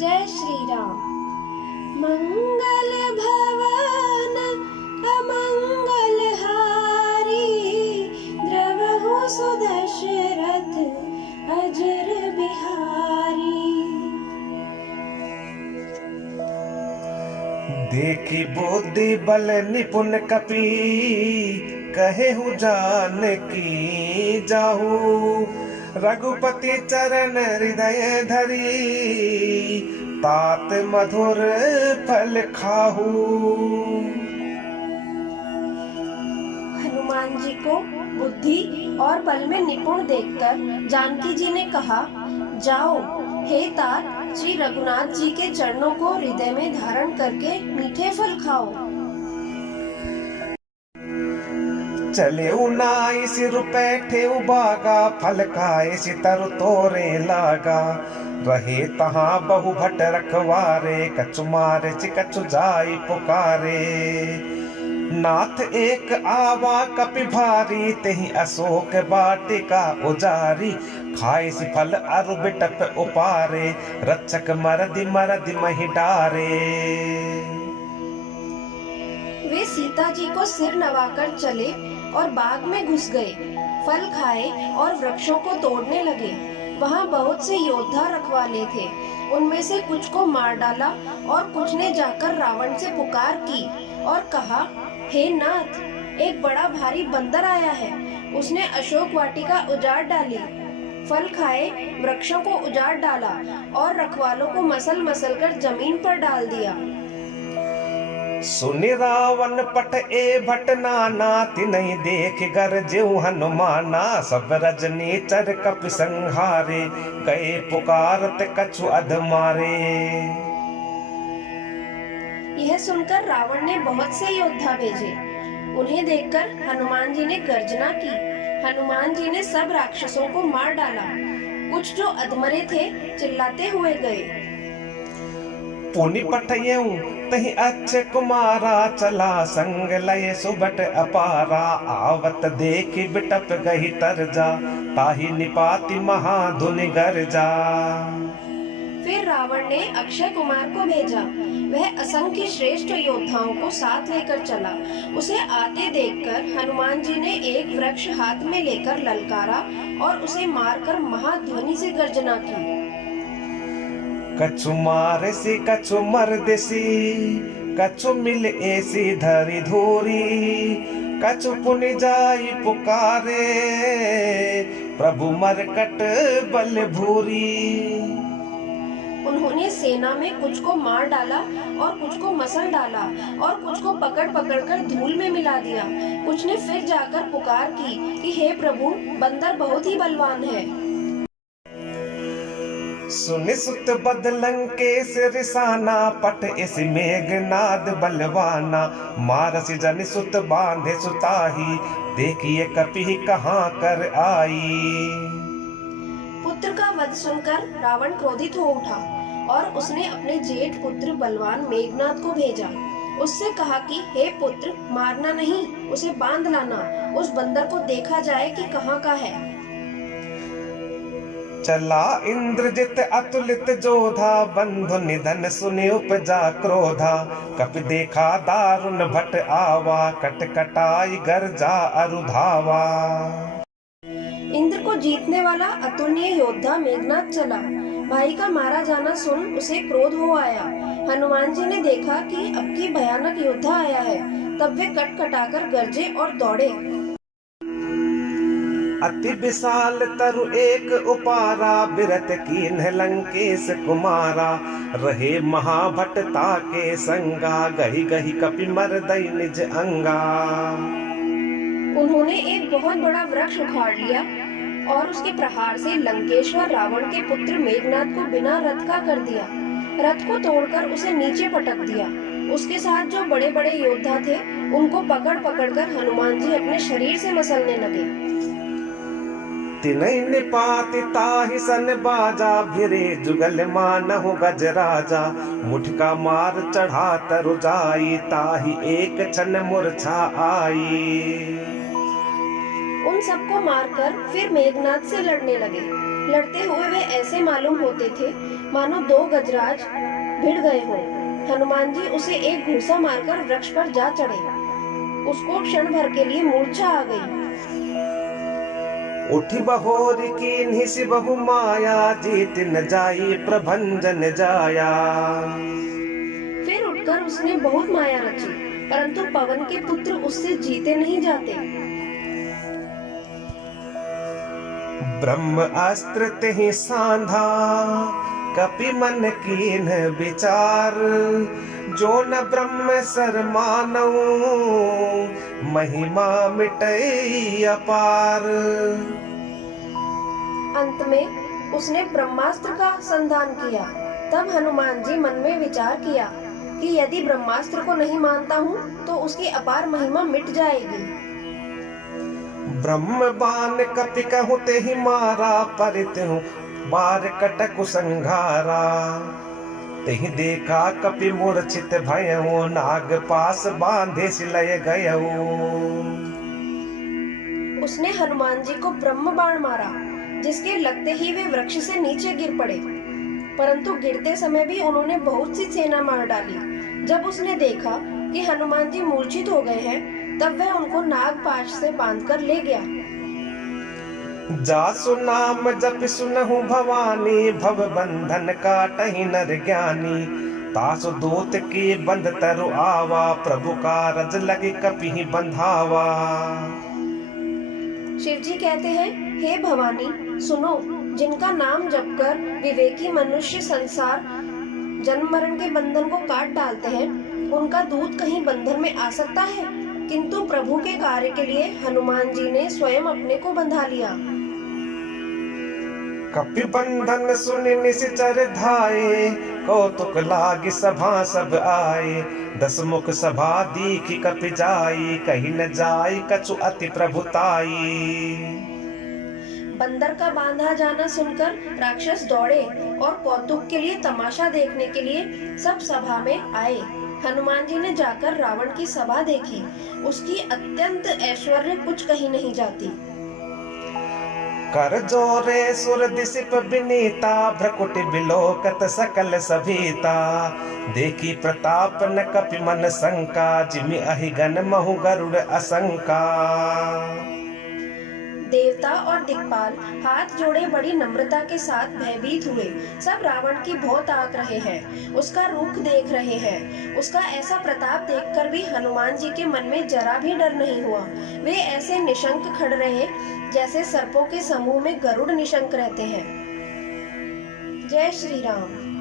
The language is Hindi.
जय श्री राम। मंगल भवन अमंगल हारी, द्रवहु सुदशरथ अजर बिहारी। देखी बुद्धि बल निपुण कपि, कहेहु जानकी जाहु। रघुपति चरण हृदय धरी, तात मधुर फल खाहू। हनुमान जी को बुद्धि और बल में निपुण देखकर जानकी जी ने कहा, जाओ हे तात, श्री रघुनाथ जी के चरणों को हृदय में धारण करके मीठे फल खाओ। चले उनाई सिर पैठे उबागा, फल खाए सितर तोरे लागा। रहे तहाँ बहु भट रखवारे, कछु मारे कछु जाई पुकारे। नाथ एक आवा कपि भारी, तेहि अशोक वाटिका उजारी। खाए सि फल अरु बिटप उपारे, रक्षक मरदि मरदि महि डारे। वे सीता जी को सिर नवाकर चले और बाग में घुस गए, फल खाए और वृक्षों को तोड़ने लगे। वहाँ बहुत से योद्धा रखवाले थे, उनमें से कुछ को मार डाला और कुछ ने जाकर रावण से पुकार की और कहा, हे नाथ, एक बड़ा भारी बंदर आया है, उसने अशोक वाटिका उजाड़ डाली, फल खाए, वृक्षों को उजाड़ डाला और रखवालों को मसल मसल कर जमीन पर डाल दिया। सुनि रावण पट ए भट नाना, तिनहि देख गरजेउ हनुमाना। सब रजनी चर कपि संहारे, गए पुकारत कछु अधमारे। यह सुनकर रावण ने बहुत से योद्धा भेजे। उन्हें देखकर हनुमान जी ने गर्जना की। हनुमान जी ने सब राक्षसों को मार डाला। कुछ जो अधमरे थे चिल्लाते हुए गए। पुनि पठयऊ तहि अच्छे कुमारा, चला संग लय सुबट अपारा। आवत देखि बिटप गही तरजा, ताहि निपाति महाधुनि गरजा। फिर रावण ने अक्षय कुमार को भेजा। वह असंख्य श्रेष्ठ योद्धाओं को साथ लेकर चला। उसे आते देखकर हनुमान जी ने एक वृक्ष हाथ में लेकर ललकारा और उसे मारकर महाध्वनि से गर्जना की। कछु मारसी कछु मरदेसी, कछु मिल ऐसी धरी धोरी। कछु पुनि जाई पुकारे, प्रभु मरकट बल भूरी। उन्होंने सेना में कुछ को मार डाला और कुछ को मसल डाला और कुछ को पकड़ पकड़ कर धूल में मिला दिया। कुछ ने फिर जाकर पुकार की कि हे प्रभु, बंदर बहुत ही बलवान है। सुनि सुत बदलंकेश रिसाना, पट इस मेघनाद बलवाना। मारसि जनि सुत बांधे सुताही, देखिए कपि कहाँ कर आई। पुत्र का वध सुनकर रावण क्रोधित हो उठा और उसने अपने जेठ पुत्र बलवान मेघनाद को भेजा। उससे कहा कि हे पुत्र, मारना नहीं, उसे बांध लाना। उस बंदर को देखा जाए कि कहाँ का है। चला इंद्रजित अतुलित जोधा, बंधु निधन सुनि उपजा क्रोधा। कपि देखा दारुण भट आवा, कटकटाई गर्जा अरुधावा। इंद्र को जीतने वाला अतुलनीय योद्धा मेघनाद चला। भाई का मारा जाना सुन उसे क्रोध हो आया। हनुमान जी ने देखा कि अब की भयानक योद्धा आया है, तब वे कटकटाकर गरजे और दौड़े। अति विशाल तरु एक उपारा, बिरत कीन्ह लंकेश कुमारा। रहे महाभटता के संगा, गही गही कपि मरदई निज अंगा। उन्होंने एक बहुत बड़ा वृक्ष उखाड़ लिया और उसके प्रहार से लंकेश्वर रावण के पुत्र मेघनाद को बिना रथ का कर दिया। रथ को तोड़कर उसे नीचे पटक दिया। उसके साथ जो बड़े बड़े योद्धा थे, उनको पकड़ पकड़ कर हनुमान जी अपने शरीर से मसलने लगे। तिनहि निपाति ताहि सन बाजा, भिरे जुगल मानहु गजराजा। मुठका मार चढ़ा तरु जाई, ताहि एक क्षण मूर्छा आई। उन सबको मारकर फिर मेघनाद से लड़ने लगे। लड़ते हुए वे ऐसे मालूम होते थे मानो दो गजराज भिड़ गए हों। हनुमान जी उसे एक घूसा मारकर वृक्ष पर जा चढ़े। उसको क्षण भर के लिए मूर्छा आ गई। उठी बहोर कीन्ही सि बहु माया, जीत न जाई प्रभंजन जाया। फिर उठकर उसने बहुत माया रची, परंतु पवन के पुत्र उससे जीते नहीं जाते। ब्रह्म अस्त्र तेहि सांधा, कपि मन कीन विचार। जो न ब्रह्म सर मानऊ, महिमा मिटई अपार। अंत में उसने ब्रह्मास्त्र का संधान किया। तब हनुमान जी मन में विचार किया कि यदि ब्रह्मास्त्र को नहीं मानता हूँ तो उसकी अपार महिमा मिट जाएगी। ब्रह्म बाण कपि कहु तेहि मारा, परित्यु बार कटकु संघारा। तेहि देखा कपि मूर्छित भयउ, नाग पास बांधे सिलय गयउ। उसने हनुमान जी को ब्रह्म बाण मारा, जिसके लगते ही वे वृक्ष से नीचे गिर पड़े, परंतु गिरते समय भी उन्होंने बहुत सी सेना मार डाली। जब उसने देखा कि हनुमान जी मूर्छित हो गए हैं, तब वह उनको नागपाश से बांधकर ले गया। जासु नाम जप सुनहु भवानी, भव बंधन काटहि नर ज्ञानी। तासु दूत की बंध तरु आवा, प्रभु का रज लगे कपिहि बंधावा। शिव जी कहते हैं, हे भवानी सुनो, जिनका नाम जपकर विवेकी मनुष्य संसार जन्म मरण के बंधन को काट डालते हैं, उनका दूत कहीं बंधन में आ सकता है? किंतु प्रभु के कार्य के लिए हनुमान जी ने स्वयं अपने को बंधा लिया। कपि बंधन सुनि निश्चर धाये, कौतुक लागी सभा सब आए। दस मुख सभा दीखि कपि जाई, कहीं न जाई कछु अति प्रभुताई। बंदर का बांधा जाना सुनकर राक्षस दौड़े और कौतुक के लिए तमाशा देखने के लिए सब सभा में आए। हनुमान जी ने जाकर रावण की सभा देखी। उसकी अत्यंत ऐश्वर्य कुछ कहीं नहीं जाती। कर जोरे सुर दिसिप बिनीता, भ्रकुटि बिलोकत सकल सभीता। देखी प्रताप न कपि मन शंका, जिमि अहिगन महु गरुड़ असंका। देवता और दिक्पाल हाथ जोड़े बड़ी नम्रता के साथ भयभीत हुए। सब रावण की भौं ताक रहे हैं, उसका रूप देख रहे हैं। उसका ऐसा प्रताप देखकर भी हनुमान जी के मन में जरा भी डर नहीं हुआ। वे ऐसे निशंक खड़ रहे जैसे सर्पों के समूह में गरुड़ निशंक रहते हैं। जय श्री राम।